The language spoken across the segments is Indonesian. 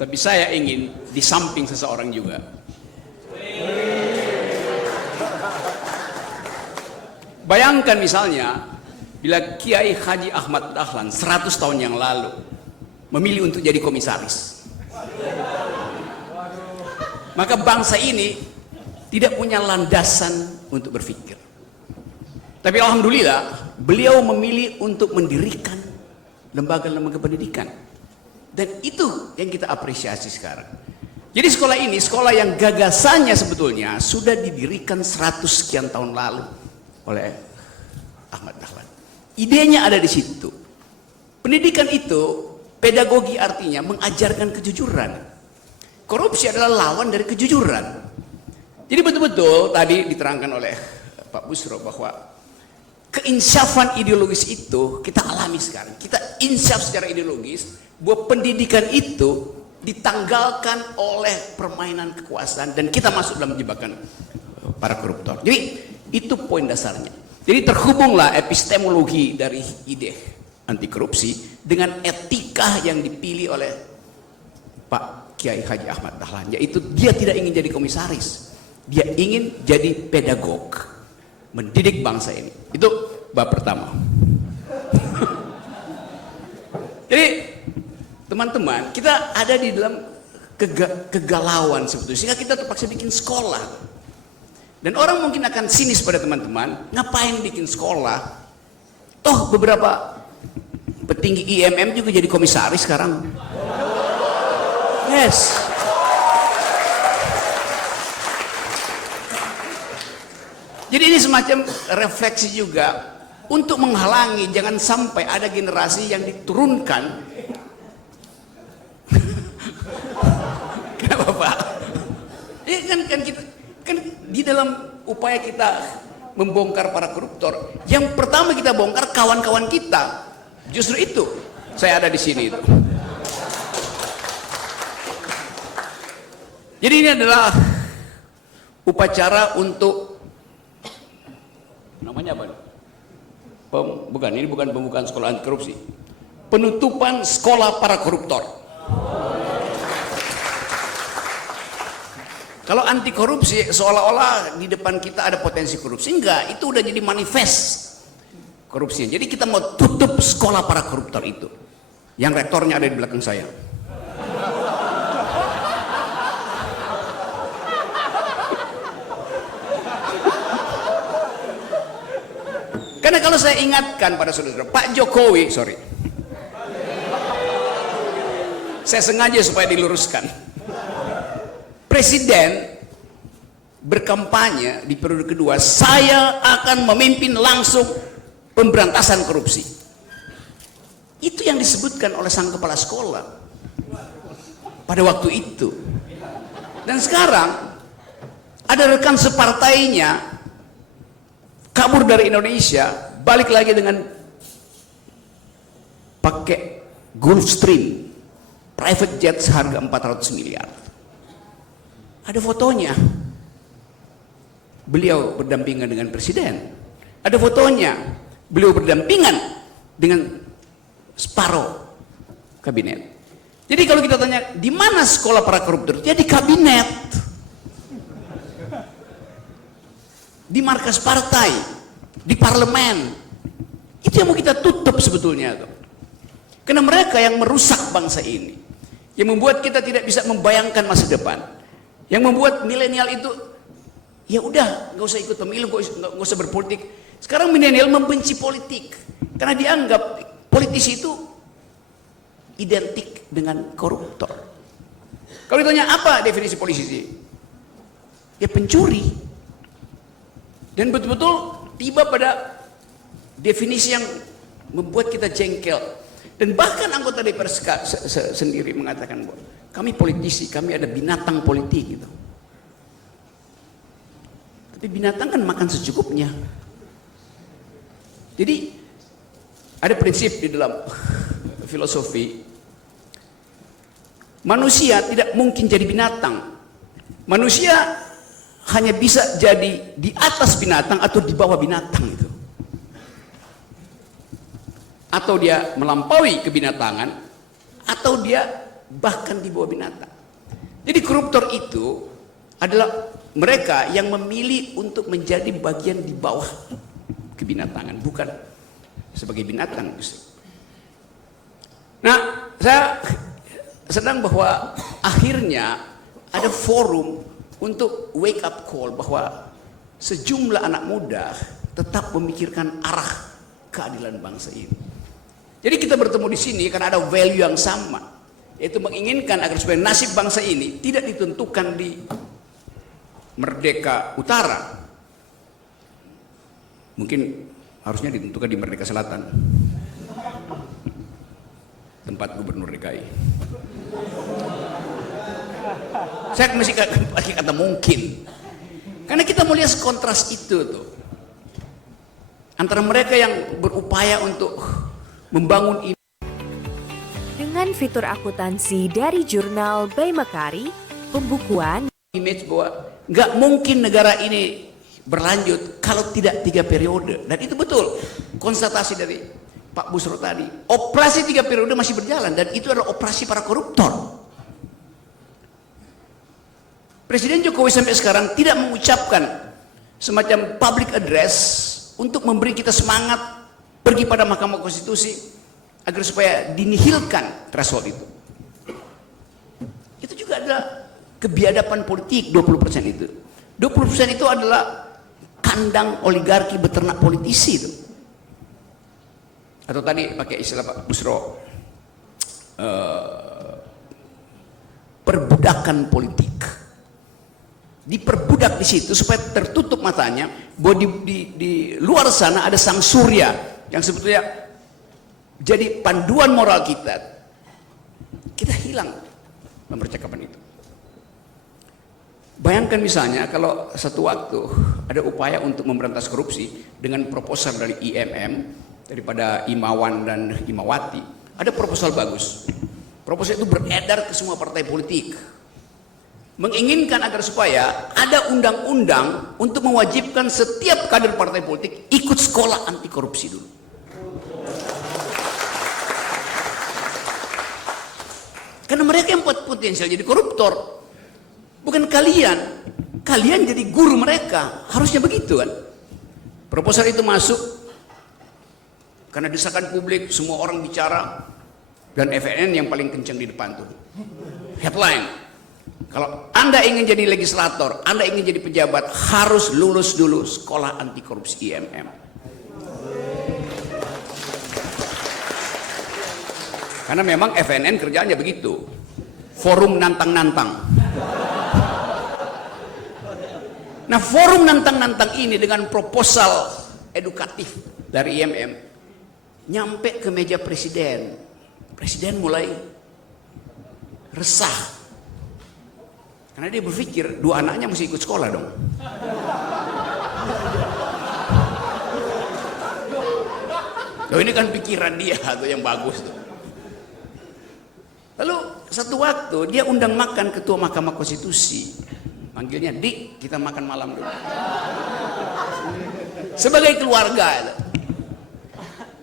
Tapi saya ingin di samping seseorang juga. Bayangkan misalnya bila Kiai Haji Ahmad Dahlan 100 tahun yang lalu memilih untuk jadi komisaris, maka bangsa ini tidak punya landasan untuk berpikir. Tapi alhamdulillah beliau memilih untuk mendirikan lembaga-lembaga pendidikan, dan itu yang kita apresiasi sekarang. Jadi sekolah ini sekolah yang gagasannya sebetulnya sudah didirikan 100 sekian tahun lalu oleh Ahmad Dahlan. Idenya ada di situ. Pendidikan itu pedagogi, artinya mengajarkan kejujuran. Korupsi adalah lawan dari kejujuran. Jadi betul-betul tadi diterangkan oleh Pak Busro bahwa keinsyafan ideologis itu kita alami sekarang. Kita insyaf secara ideologis bahwa pendidikan itu ditanggalkan oleh permainan kekuasaan dan kita masuk dalam jebakan para koruptor. Jadi itu poin dasarnya. Jadi terhubunglah epistemologi dari ide anti korupsi dengan etika yang dipilih oleh Pak Kiai Haji Ahmad Dahlan, yaitu dia tidak ingin jadi komisaris, dia ingin jadi pedagog, mendidik bangsa ini. Itu bab pertama. Jadi teman-teman, kita ada di dalam kegalauan sebetulnya, sehingga kita terpaksa bikin sekolah. Dan orang mungkin akan sinis pada teman-teman, ngapain bikin sekolah? Toh beberapa petinggi IMM juga jadi komisaris sekarang. Yes. Jadi ini semacam refleksi juga untuk menghalangi jangan sampai ada generasi yang diturunkan. Kenapa Pak? Kan kita kan di dalam upaya kita membongkar para koruptor, yang pertama kita bongkar kawan-kawan kita. Justru itu saya ada di sini itu. Jadi ini adalah upacara untuk namanya apa? Bukan, ini bukan pembukaan sekolah anti korupsi. Penutupan sekolah para koruptor. Kalau anti korupsi seolah-olah di depan kita ada potensi korupsi, enggak, itu udah jadi manifest korupsinya. Jadi kita mau tutup sekolah para koruptor itu. Yang rektornya ada di belakang saya. Karena kalau saya ingatkan pada saudara, Pak Jokowi, saya sengaja supaya diluruskan. Presiden berkampanye di periode kedua, saya akan memimpin langsung pemberantasan korupsi. Itu yang disebutkan oleh sang kepala sekolah pada waktu itu. Dan sekarang ada rekan separtainya kabur dari Indonesia, balik lagi dengan pakai Gulfstream private jet seharga 400 miliar. Ada fotonya, beliau berdampingan dengan presiden. Ada fotonya, beliau berdampingan dengan separuh kabinet. Jadi kalau kita tanya di mana sekolah para koruptor, ya di kabinet, di markas partai, di parlemen. Itu yang mau kita tutup sebetulnya tuh. Karena mereka yang merusak bangsa ini, yang membuat kita tidak bisa membayangkan masa depan. Yang membuat milenial itu ya udah nggak usah ikut pemilu, nggak usah berpolitik. Sekarang milenial membenci politik karena dianggap politisi itu identik dengan koruptor. Kalau ditanya apa definisi politisi, ya pencuri. Dan betul-betul tiba pada definisi yang membuat kita jengkel. Dan bahkan anggota DPR sendiri mengatakan bahwa kami politisi, kami ada binatang politik gitu. Tapi binatang kan makan secukupnya. Jadi ada prinsip di dalam filosofi, manusia tidak mungkin jadi binatang. Manusia hanya bisa jadi di atas binatang atau di bawah binatang itu. Atau dia melampaui kebinatangan, atau dia bahkan di bawah binatang. Jadi koruptor itu adalah mereka yang memilih untuk menjadi bagian di bawah kebinatangan, bukan sebagai binatang. Nah, saya sedang bahwa akhirnya ada forum untuk wake up call bahwa sejumlah anak muda tetap memikirkan arah keadilan bangsa ini. Jadi kita bertemu di sini karena ada value yang sama, yaitu menginginkan agar supaya nasib bangsa ini tidak ditentukan di Merdeka Utara, mungkin harusnya ditentukan di Merdeka Selatan, tempat gubernur DKI. Saya masih pakai kata mungkin, karena kita mau lihat kontras itu tuh antara mereka yang berupaya untuk membangun ini dengan fitur akuntansi dari jurnal Bay Makari, pembukuan image bahwa nggak mungkin negara ini berlanjut kalau tidak 3 periode, dan itu betul konstatasi dari Pak Busro tadi. Operasi 3 periode masih berjalan dan itu adalah operasi para koruptor. Presiden Jokowi sampai sekarang tidak mengucapkan semacam public address untuk memberi kita semangat pergi pada Mahkamah Konstitusi agar supaya dinihilkan threshold itu. Itu juga adalah kebiadaban politik. 20% itu 20% itu adalah kandang oligarki beternak politisi itu. Atau tadi pakai istilah Pak Busro, perbudakan politik. Diperbudak di situ supaya tertutup matanya bahwa di luar sana ada sang surya yang sebetulnya jadi panduan moral kita. Kita hilang mempercakapan itu. Bayangkan misalnya kalau satu waktu ada upaya untuk memberantas korupsi dengan proposal dari IMM, daripada Imawan dan Imawati, ada proposal bagus. Proposal itu beredar ke semua partai politik, menginginkan agar supaya ada undang-undang untuk mewajibkan setiap kader partai politik ikut sekolah anti korupsi dulu. Karena mereka yang potensial jadi koruptor, bukan kalian. Kalian jadi guru mereka, harusnya begitu kan. Proposal itu masuk karena desakan publik, semua orang bicara, dan FNN yang paling kencang di depan tuh. Headline, kalau Anda ingin jadi legislator, Anda ingin jadi pejabat, harus lulus dulu sekolah anti korupsi IMM. Karena memang FNN kerjaannya begitu, forum nantang-nantang. Nah, forum nantang-nantang ini dengan proposal edukatif dari IMM nyampe ke meja presiden. Presiden mulai resah karena dia berpikir 2 anaknya mesti ikut sekolah dong. Loh, ini kan pikiran dia tuh yang bagus tuh. Lalu satu waktu dia undang makan ketua Mahkamah Konstitusi, manggilnya, "Dik, kita makan malam dulu." Sebagai keluarga.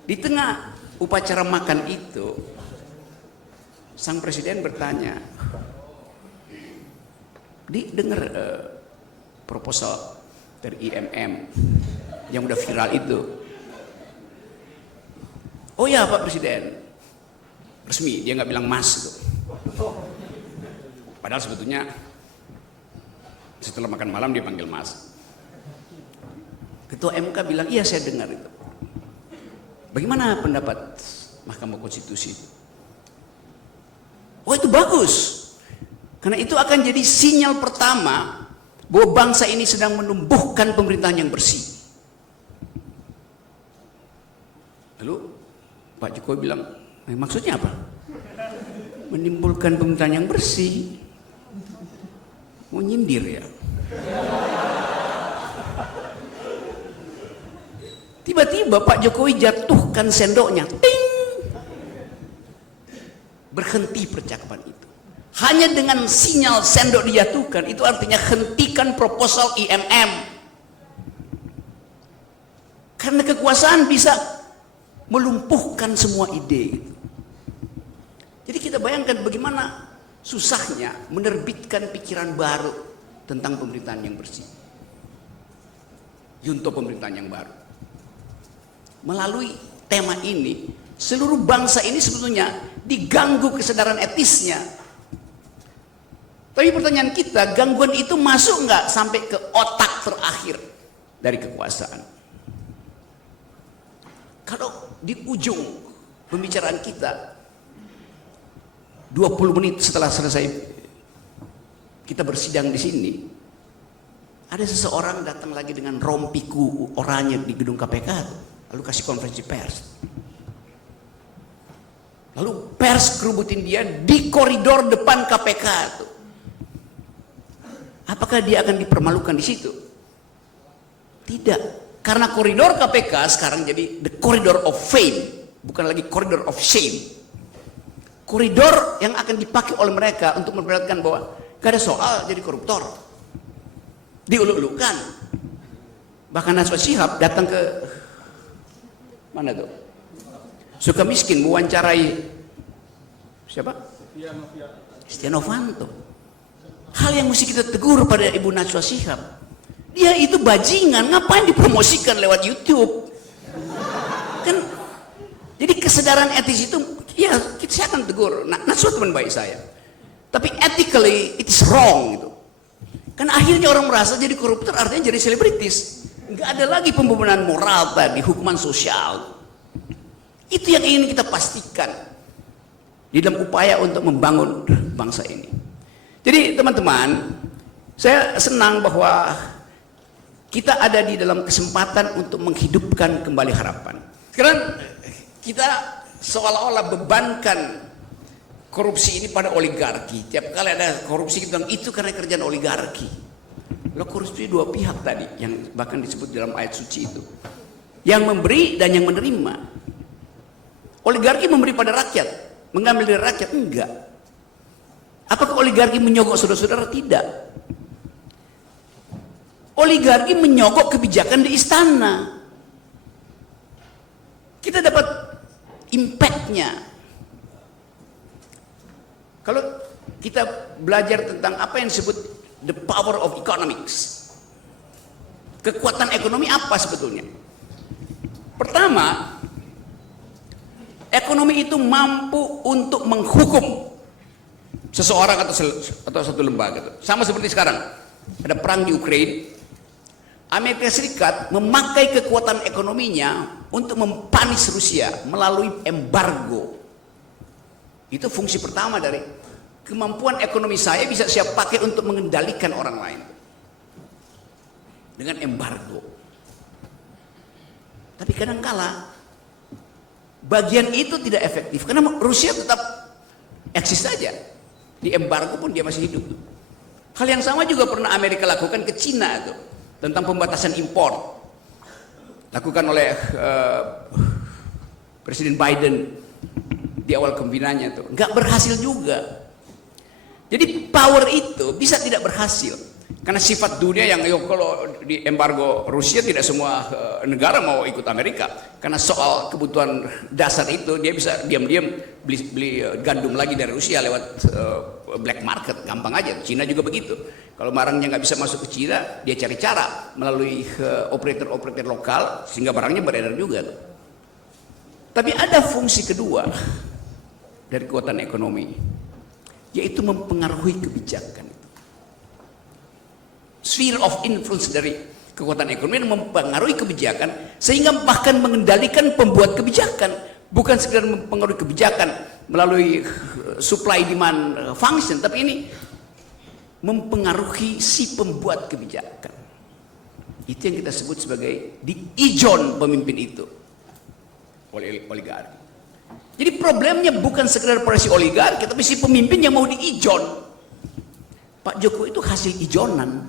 Di tengah upacara makan itu, sang presiden bertanya, "Dik, dengar proposal dari IMM yang udah viral itu?" "Oh ya Pak Presiden." Resmi, dia nggak bilang mas gitu. Padahal sebetulnya setelah makan malam dia panggil mas. Ketua MK bilang, "Iya saya dengar itu. Bagaimana pendapat Mahkamah Konstitusi?" "Oh itu bagus. Karena itu akan jadi sinyal pertama bahwa bangsa ini sedang menumbuhkan pemerintahan yang bersih." Lalu Pak Jokowi bilang, "Maksudnya apa?" "Menimbulkan pemerintahan yang bersih." Mau nyindir ya. Tiba-tiba Pak Jokowi jatuhkan sendoknya, ting, berhenti percakapan itu. Hanya dengan sinyal sendok dijatuhkan, itu artinya hentikan proposal IMM. Karena kekuasaan bisa melumpuhkan semua ide. Jadi kita bayangkan bagaimana susahnya menerbitkan pikiran baru tentang pemerintahan yang bersih. Junto pemerintahan yang baru. Melalui tema ini, seluruh bangsa ini sebetulnya diganggu kesadaran etisnya. Tapi pertanyaan kita, gangguan itu masuk nggak sampai ke otak terakhir dari kekuasaan? Kalau di ujung pembicaraan kita, 20 menit setelah selesai kita bersidang di sini, ada seseorang datang lagi dengan rompiku oranye di gedung KPK, lalu kasih konferensi pers. Lalu pers kerubutin dia di koridor depan KPK tuh. Apakah dia akan dipermalukan di situ? Tidak, karena koridor KPK sekarang jadi the corridor of fame, bukan lagi corridor of shame. Koridor yang akan dipakai oleh mereka untuk memperlihatkan bahwa gak ada soal jadi koruptor, diuluk-ulukan. Bahkan Najwa Shihab datang ke mana tuh? Sukamiskin mewawancarai siapa? Setia Novanto. Hal yang mesti kita tegur pada Ibu Najwa Shihab, dia itu bajingan, ngapain dipromosikan lewat YouTube? Kan jadi kesadaran etis itu, ya saya akan tegur. Najwa teman baik saya, tapi ethically it is wrong gitu. Kan akhirnya orang merasa jadi koruptor artinya jadi selebritis. Nggak ada lagi pembenahan moral tadi, hukuman sosial. Itu yang ingin kita pastikan di dalam upaya untuk membangun bangsa ini. Jadi teman-teman, saya senang bahwa kita ada di dalam kesempatan untuk menghidupkan kembali harapan. Sekarang kita seolah-olah bebankan korupsi ini pada oligarki. Tiap kali ada korupsi kita bilang itu karena kerjaan oligarki. Lo korupsi dua pihak tadi yang bahkan disebut dalam ayat suci itu. Yang memberi dan yang menerima. Oligarki memberi pada rakyat, mengambil dari rakyat? Enggak. Apakah oligarki menyogok saudara-saudara? Tidak. Oligarki menyogok kebijakan di istana. Kita dapat impactnya. Kalau kita belajar tentang apa yang disebut the power of economics, kekuatan ekonomi apa sebetulnya? Pertama, ekonomi itu mampu untuk menghukum seseorang atau satu lembaga. Sama seperti sekarang ada perang di Ukraina, Amerika Serikat memakai kekuatan ekonominya untuk mempanis Rusia melalui embargo. Itu fungsi pertama dari kemampuan ekonomi saya bisa saya pakai untuk mengendalikan orang lain dengan embargo. Tapi kadangkala bagian itu tidak efektif karena Rusia tetap eksis saja. Di embargo pun dia masih hidup. Hal yang sama juga pernah Amerika lakukan ke Cina tuh, tentang pembatasan impor. Lakukan oleh Presiden Biden di awal kepemimpinannya tuh, nggak berhasil juga. Jadi power itu bisa tidak berhasil karena sifat dunia yang kalau di embargo Rusia tidak semua negara mau ikut Amerika karena soal kebutuhan dasar itu dia bisa diam-diam beli gandum lagi dari Rusia lewat black market, gampang aja. Cina juga begitu. Kalau barangnya nggak bisa masuk ke Cina, dia cari cara melalui operator-operator lokal sehingga barangnya beredar juga. Tapi ada fungsi kedua dari kekuatan ekonomi, yaitu mempengaruhi kebijakan. Sphere of influence dari kekuatan ekonomi mempengaruhi kebijakan sehingga bahkan mengendalikan pembuat kebijakan, bukan sekedar mempengaruhi kebijakan melalui supply demand function, tapi ini mempengaruhi si pembuat kebijakan. Itu yang kita sebut sebagai di-ijon pemimpin itu oleh oligarki. Jadi problemnya bukan sekedar pada si oligarki, tapi si pemimpin yang mau di-ijon. Pak Jokowi itu hasil ijonan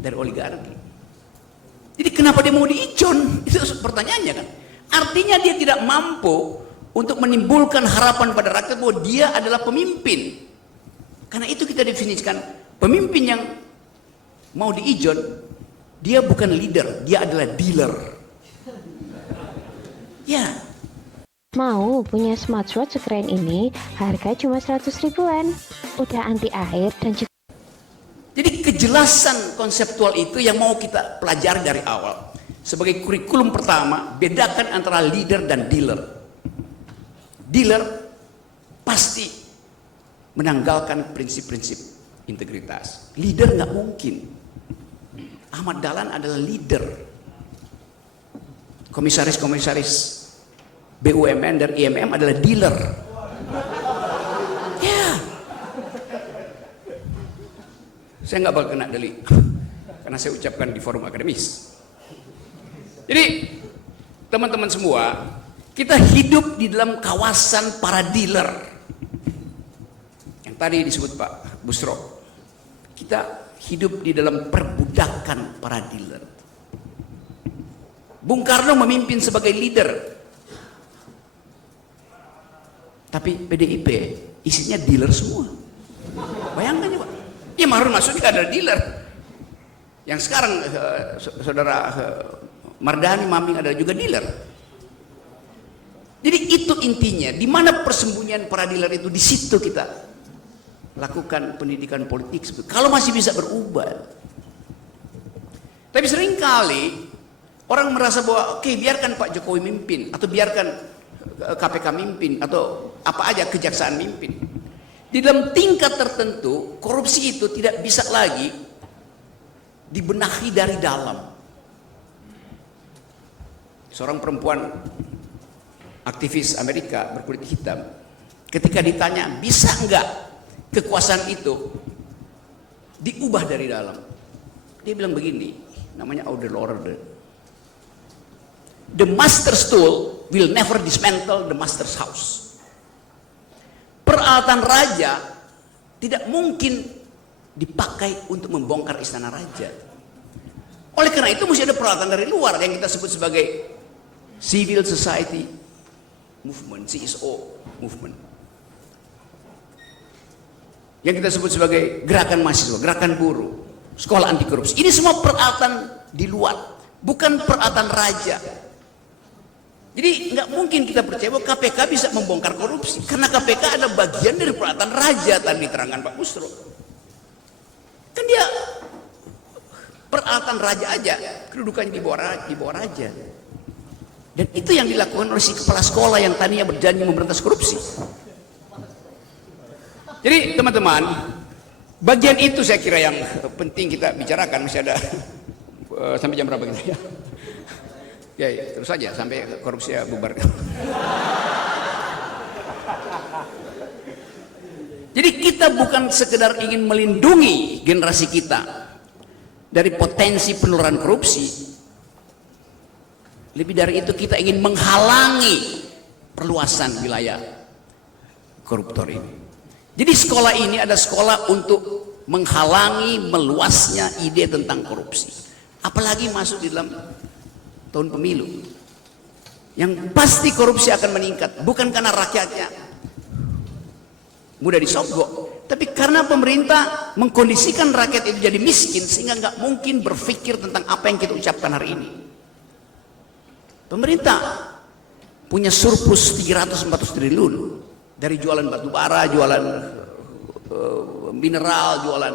dari oligarki. Jadi kenapa dia mau di-ijon? Itu pertanyaannya kan. Artinya dia tidak mampu untuk menimbulkan harapan pada rakyat bahwa dia adalah pemimpin. Karena itu kita definisikan pemimpin yang mau di-ijon, dia bukan leader, dia adalah dealer. Ya, Mau punya smartwatch sekeren ini, harga cuma 100 ribuan. Udah anti air dan juga Jadi kejelasan konseptual itu yang mau kita pelajari dari awal. Sebagai kurikulum pertama, bedakan antara leader dan dealer. Dealer pasti menanggalkan prinsip-prinsip integritas. Leader nggak mungkin. Ahmad Dahlan adalah leader. Komisaris-komisaris BUMN dan IMM adalah dealer. Ya. Saya nggak bakal kena delik karena saya ucapkan di forum akademis. Jadi teman-teman semua, kita hidup di dalam kawasan para dealer yang tadi disebut Pak Busro. Kita hidup di dalam perbudakan para dealer. Bung Karno memimpin sebagai leader, tapi PDIP isinya dealer semua. Bayangkan ya Pak, ya Harun Masiku adalah dealer. Yang sekarang saudara Mardhani Maming adalah juga dealer. Jadi itu intinya, di mana persembunyian para dealer itu, di situ kita lakukan pendidikan politik. Kalau masih bisa berubah. Tapi seringkali orang merasa bahwa oke, biarkan Pak Jokowi mimpin, atau biarkan KPK mimpin, atau apa aja kejaksaan mimpin. Di dalam tingkat tertentu, korupsi itu tidak bisa lagi dibenahi dari dalam. Seorang perempuan aktivis Amerika berkulit hitam, ketika ditanya bisa enggak kekuasaan itu diubah dari dalam, dia bilang begini, namanya Audre Lorde, the master's tool will never dismantle the master's house. Peralatan raja tidak mungkin dipakai untuk membongkar istana raja. Oleh karena itu mesti ada peralatan dari luar yang kita sebut sebagai Civil Society Movement, CSO Movement. Yang kita sebut sebagai gerakan mahasiswa, gerakan buruh, sekolah anti korupsi. Ini semua peralatan di luar, bukan peralatan raja. Jadi nggak mungkin kita percaya bahwa KPK bisa membongkar korupsi, karena KPK adalah bagian dari peralatan raja, tadi diterangkan Pak Busro. Kan dia peralatan raja aja, kedudukannya di bawah raja. Dan itu yang dilakukan oleh si kepala sekolah yang tadinya berjanji memberantas korupsi. Jadi teman-teman, bagian itu saya kira yang penting kita bicarakan. Masih ada sampai jam berapa kita ya? Ya, terus saja sampai korupsi bubar. Jadi kita bukan sekedar ingin melindungi generasi kita dari potensi penularan korupsi. Lebih dari itu kita ingin menghalangi perluasan wilayah koruptor ini. Jadi sekolah ini ada sekolah untuk menghalangi meluasnya ide tentang korupsi. Apalagi masuk di dalam tahun pemilu. Yang pasti korupsi akan meningkat. Bukan karena rakyatnya mudah disogok, tapi karena pemerintah mengkondisikan rakyat itu jadi miskin sehingga nggak mungkin berpikir tentang apa yang kita ucapkan hari ini. Pemerintah punya surplus 300-400 triliun dari jualan batu bara, jualan mineral, jualan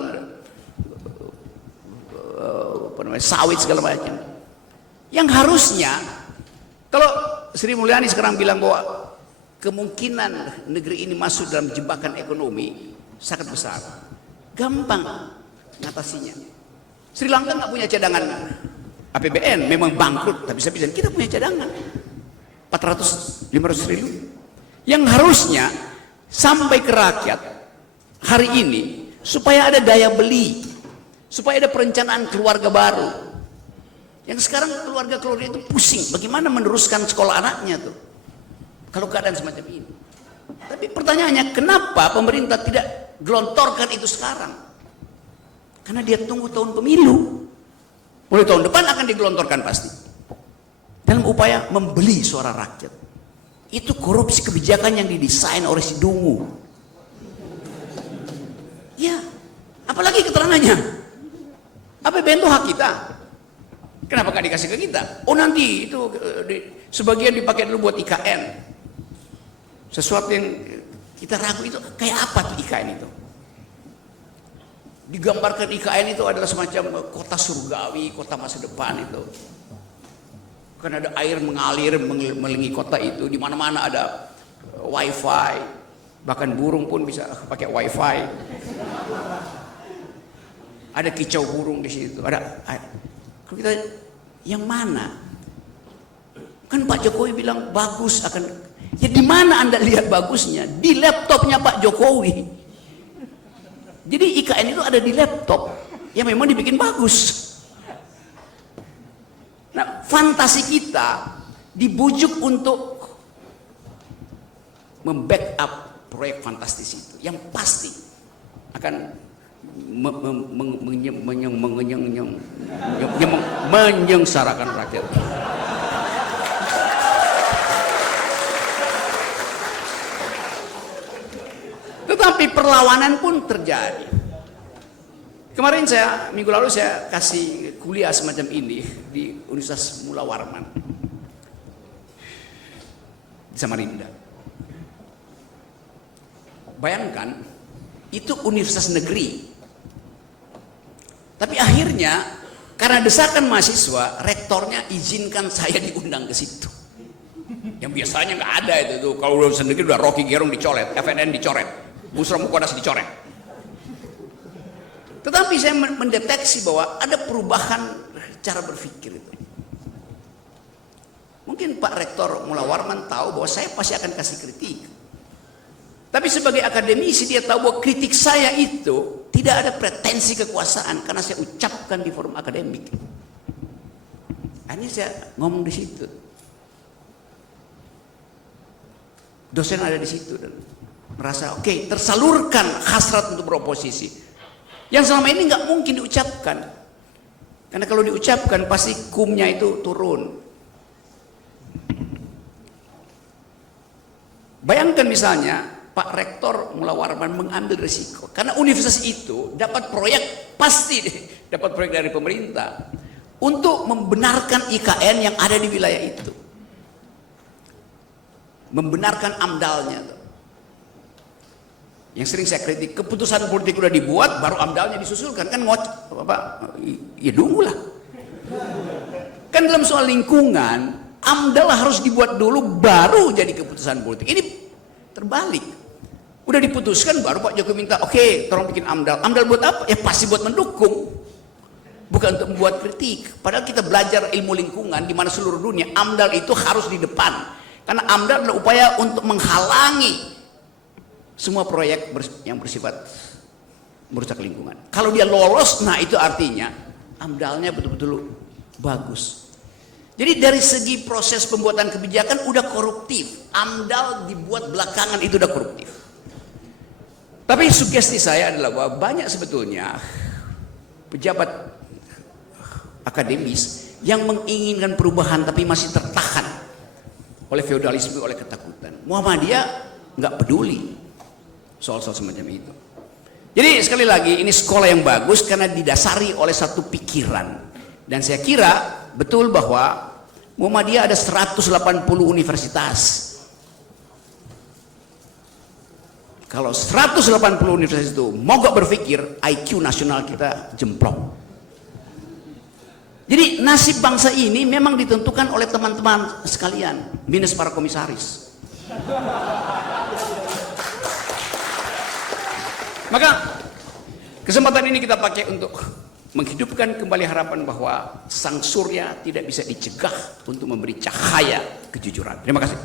sawit segala macam. Yang harusnya, kalau Sri Mulyani sekarang bilang bahwa kemungkinan negeri ini masuk dalam jebakan ekonomi sangat besar, gampang ngatasinya. Sri Lanka nggak punya cadangan APBN, memang bangkrut, tapi bisa kita punya cadangan 400-500 triliun yang harusnya sampai ke rakyat hari ini supaya ada daya beli, supaya ada perencanaan keluarga baru. Yang sekarang keluarga-keluarga itu pusing bagaimana meneruskan sekolah anaknya tuh kalau keadaan semacam ini. Tapi pertanyaannya, kenapa pemerintah tidak gelontorkan itu sekarang? Karena dia tunggu tahun pemilu. Mulai tahun depan akan digelontorkan pasti. Dalam upaya membeli suara rakyat. Itu korupsi kebijakan yang didesain oleh si Dungu. Ya, apalagi keterangannya. APBN itu hak kita. Kenapa gak dikasih ke kita? Oh nanti itu sebagian dipakai dulu buat IKN. Sesuatu yang kita ragu itu kayak apa tuh IKN itu? Digambarkan IKN itu adalah semacam kota surgawi, kota masa depan itu. Kan ada air mengalir mengelilingi kota itu, di mana-mana ada wifi, bahkan burung pun bisa pakai wifi. Ada kicau burung di situ. Kalau kita yang mana? Kan Pak Jokowi bilang bagus akan. Ya di mana Anda lihat bagusnya? Di laptopnya Pak Jokowi. Jadi IKN itu ada di laptop, ya memang dibikin bagus. Nah, fantasi kita dibujuk untuk membackup proyek fantastis itu, yang pasti akan menyengsarakan rakyat. Tetapi perlawanan pun terjadi. Kemarin minggu lalu saya kasih kuliah semacam ini di Universitas Mula Warman di Samarinda. Bayangkan, itu universitas negeri. Tapi akhirnya karena desakan mahasiswa, rektornya izinkan saya diundang ke situ. Yang biasanya nggak ada itu tuh, kalau universitas negeri udah Rocky Gerung dicoret, FNN dicoret, Busra Mukodas dicoret. Tetapi saya mendeteksi bahwa ada perubahan cara berpikir itu. Mungkin Pak Rektor Mula Warman tahu bahwa saya pasti akan kasih kritik. Tapi sebagai akademisi dia tahu bahwa kritik saya itu tidak ada pretensi kekuasaan karena saya ucapkan di forum akademik. Ini saya ngomong di situ. Dosen ada di situ dan merasa oke, tersalurkan hasrat untuk beroposisi. Yang selama ini nggak mungkin diucapkan, karena kalau diucapkan pasti kumnya itu turun. Bayangkan misalnya Pak Rektor Mula Warman mengambil risiko, karena universitas itu dapat proyek, pasti dapat proyek dari pemerintah untuk membenarkan IKN yang ada di wilayah itu, membenarkan AMDAL-nya. Yang sering saya kritik, keputusan politik udah dibuat, baru AMDAL-nya disusulkan, kan ya dululah. Kan dalam soal lingkungan, AMDAL harus dibuat dulu, baru jadi keputusan politik. Ini terbalik. Udah diputuskan, baru Pak Jokowi minta, oke, tolong bikin AMDAL. AMDAL buat apa? Ya pasti buat mendukung, bukan untuk membuat kritik. Padahal kita belajar ilmu lingkungan di mana seluruh dunia, AMDAL itu harus di depan. Karena AMDAL adalah upaya untuk menghalangi semua proyek yang bersifat merusak lingkungan. Kalau dia lolos, nah itu artinya AMDAL-nya betul-betul bagus. Jadi dari segi proses pembuatan kebijakan udah koruptif. AMDAL dibuat belakangan itu udah koruptif. Tapi sugesti saya adalah bahwa banyak sebetulnya pejabat akademis yang menginginkan perubahan tapi masih tertahan oleh feodalisme, oleh ketakutan. Muhammadiyah nggak peduli soal-soal semacam itu. Jadi sekali lagi ini sekolah yang bagus karena didasari oleh satu pikiran. Dan saya kira betul bahwa Muhammadiyah ada 180 universitas. Kalau 180 universitas itu mogok berpikir, IQ nasional kita jemplok. Jadi nasib bangsa ini memang ditentukan oleh teman-teman sekalian, minus para komisaris. Maka kesempatan ini kita pakai untuk menghidupkan kembali harapan bahwa sang surya tidak bisa dicegah untuk memberi cahaya kejujuran. Terima kasih.